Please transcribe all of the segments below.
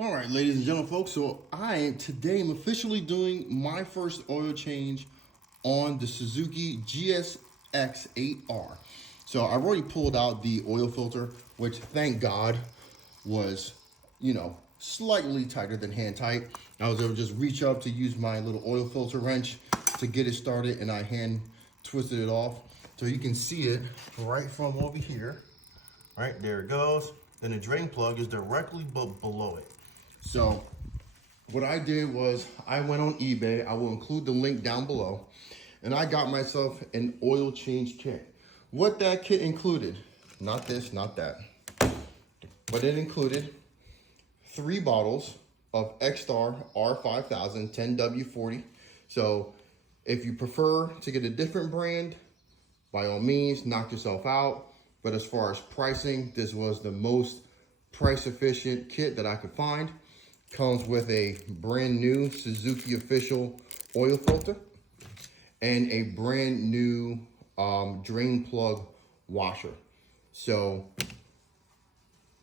All right, ladies and gentlemen, folks, so today am officially doing my first oil change on the Suzuki GSX 8R. So I've already pulled out the oil filter, which thank God was, slightly tighter than hand tight. I was able to just reach up to use my little oil filter wrench to get it started, and I hand twisted it off. So you can see it right from over here. Right, there it goes. Then the drain plug is directly below it. So what I did was I went on eBay. I will include the link down below. And I got myself an oil change kit. What that kit included, not this, not that, but it included 3 bottles of X-Star R5000 10W40. So if you prefer to get a different brand, by all means, knock yourself out. But as far as pricing, this was the most price efficient kit that I could find. Comes with a brand new Suzuki official oil filter and a brand new drain plug washer. So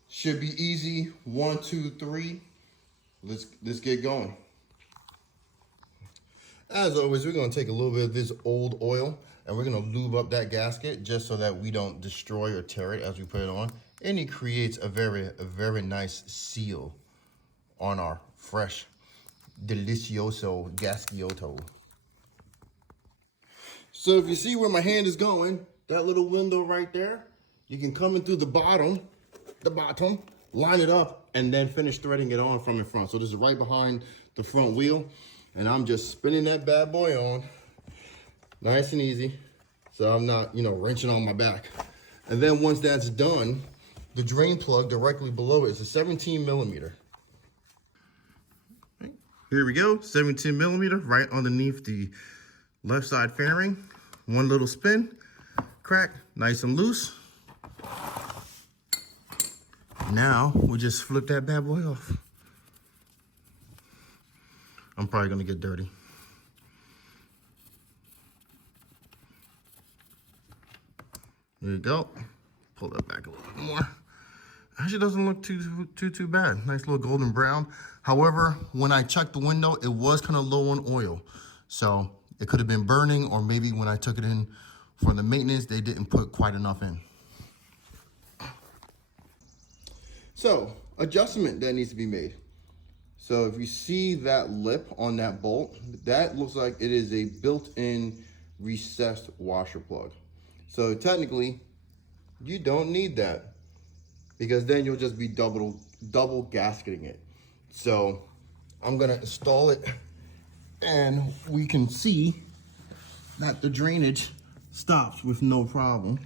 should be easy. 1, 2, 3. Let's get going. As always, we're gonna take a little bit of this old oil and we're gonna lube up that gasket just so that we don't destroy or tear it as we put it on. And it creates a very nice seal on our fresh, delicioso gasciotto. So if you see where my hand is going, that little window right there, you can come in through the bottom, line it up, and then finish threading it on from the front. So this is right behind the front wheel, and I'm just spinning that bad boy on, nice and easy, so I'm not, wrenching on my back. And then once that's done, the drain plug directly below it is a 17 millimeter. Here we go, 17 millimeter right underneath the left side fairing. One little spin, crack, nice and loose. Now we just flip that bad boy off. I'm probably gonna get dirty. There you go. Pull that back a little bit more. Actually doesn't look too bad. Nice little golden brown. However, when I checked the window, it was kind of low on oil. So it could have been burning, or maybe when I took it in for the maintenance, they didn't put quite enough in. So, adjustment that needs to be made. So if you see that lip on that bolt, that looks like it is a built-in recessed washer plug. So technically, you don't need that, because then you'll just be double gasketing it. So I'm gonna install it, and we can see that the drainage stops with no problem.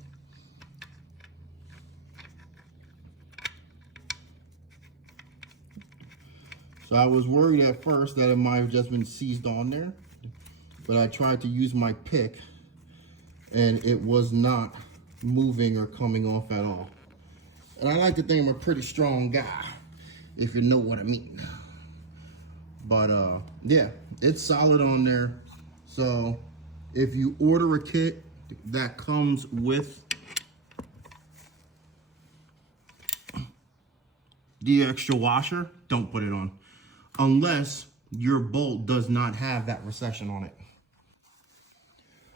So I was worried at first that it might have just been seized on there, but I tried to use my pick and it was not moving or coming off at all. And I like to think I'm a pretty strong guy, if you know what I mean. But yeah, it's solid on there. So if you order a kit that comes with the extra washer, don't put it on, unless your bolt does not have that recession on it.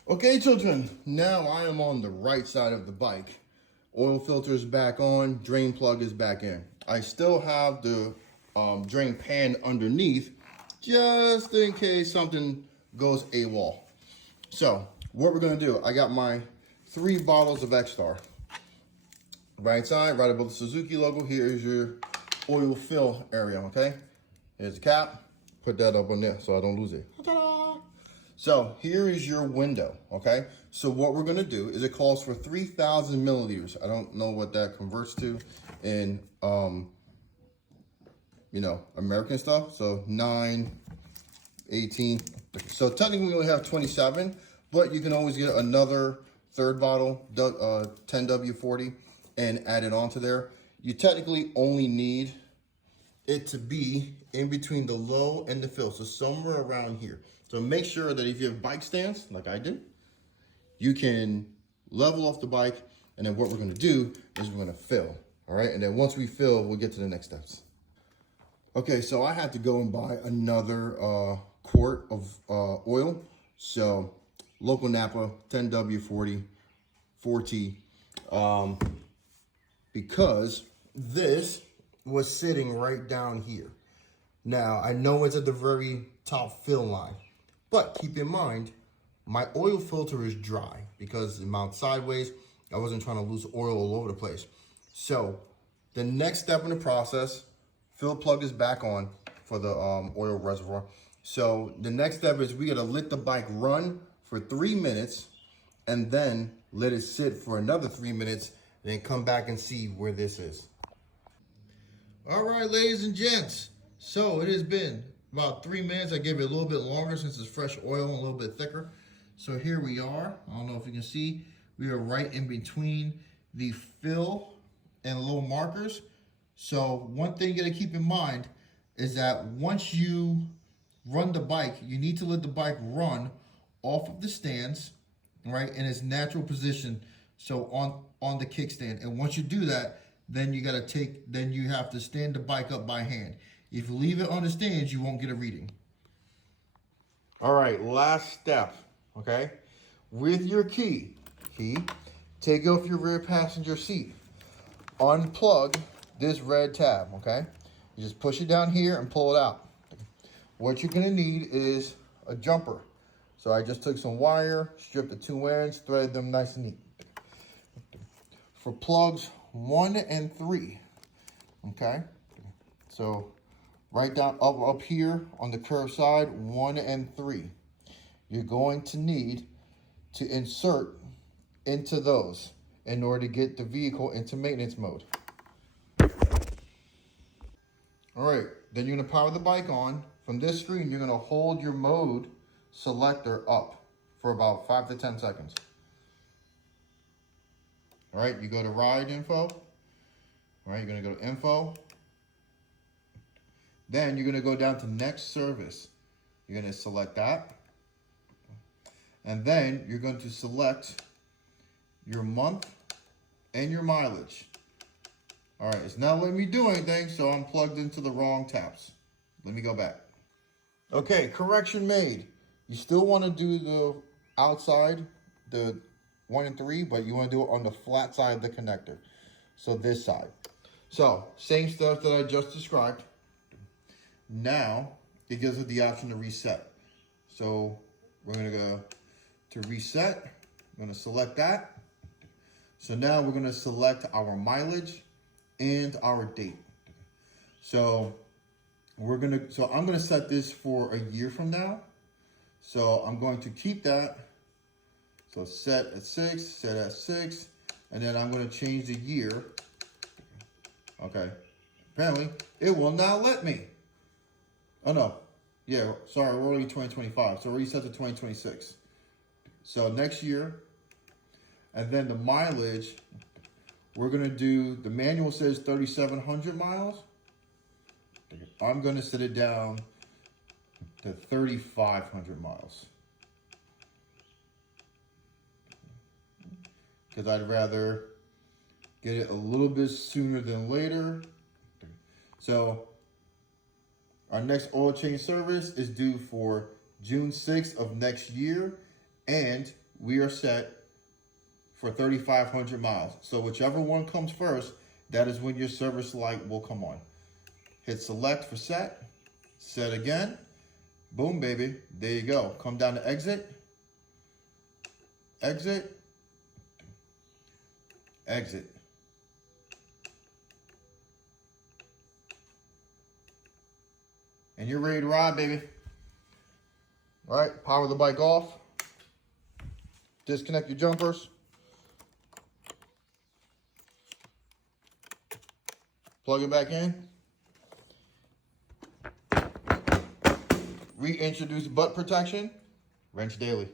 Okay, children, now I am on the right side of the bike. Oil filter is back on, drain plug is back in. I still have the drain pan underneath, just in case something goes AWOL. So what we're gonna do, I got my 3 bottles of X-Star. Right side, right above the Suzuki logo, here is your oil fill area, okay? Here's the cap, put that up on there so I don't lose it. Ta-da! So here is your window, okay? So what we're gonna do is it calls for 3,000 milliliters. I don't know what that converts to in, American stuff. So 9, 18. So technically we only have 27, but you can always get another 3rd bottle, 10W40, and add it onto there. You technically only need it to be in between the low and the fill, so somewhere around here. So make sure that if you have bike stands, like I do, you can level off the bike, and then what we're gonna do is we're gonna fill, all right? And then once we fill, we'll get to the next steps. Okay, so I had to go and buy another quart of oil. So local Napa 10W40 4T, because this was sitting right down here. Now I know it's at the very top fill line, but keep in mind my oil filter is dry because it mounts sideways. I wasn't trying to lose oil all over the place. So the next step in the process, fill plug is back on for the oil reservoir. So the next step is we gotta let the bike run for 3 minutes and then let it sit for another 3 minutes and then come back and see where this is. All right, ladies and gents. So it has been about 3 minutes. I gave it a little bit longer since it's fresh oil and a little bit thicker. So here we are. I don't know if you can see, we are right in between the fill and little markers. So one thing you gotta keep in mind is that once you run the bike, you need to let the bike run off of the stands, right, in its natural position. So on the kickstand. And once you do that, then you have to stand the bike up by hand. If you leave it on the stands, you won't get a reading. All right, last step, okay? With your key, take off your rear passenger seat. Unplug this red tab, okay? You just push it down here and pull it out. What you're gonna need is a jumper. So I just took some wire, stripped the 2 ends, threaded them nice and neat. For plugs 1 and 3, okay? So right down up here on the curved side, 1 and 3. You're going to need to insert into those in order to get the vehicle into maintenance mode. All right, then you're gonna power the bike on. From this screen, you're gonna hold your mode selector up for about 5 to 10 seconds. All right, you go to ride info. All right, you're gonna go to info. Then you're gonna go down to next service. You're gonna select that. And then you're going to select your month and your mileage. All right, it's not letting me do anything, so I'm plugged into the wrong tabs. Let me go back. Okay, correction made. You still want to do the outside, the 1 and 3, but you want to do it on the flat side of the connector. So this side. So same stuff that I just described. Now it gives us the option to reset. So we're gonna go to reset. I'm gonna select that. So now we're gonna select our mileage and our date. So I'm gonna set this for a year from now. So I'm going to keep that. So set at 6, set at 6, and then I'm gonna change the year. Okay, apparently it will not let me. Oh no, yeah, sorry, we're already 2025, so we're already set to 2026. So next year, and then the mileage, we're gonna do, the manual says 3,700 miles. I'm gonna set it down to 3,500 miles. Because I'd rather get it a little bit sooner than later. So our next oil change service is due for June 6th of next year, and we are set for 3,500 miles. So whichever one comes first, that is when your service light will come on. Hit select for set, set again, boom baby, there you go. Come down to exit, exit, exit. And you're ready to ride, baby. All right, power the bike off. Disconnect your jumpers. Plug it back in. Reintroduce butt protection. Wrench daily.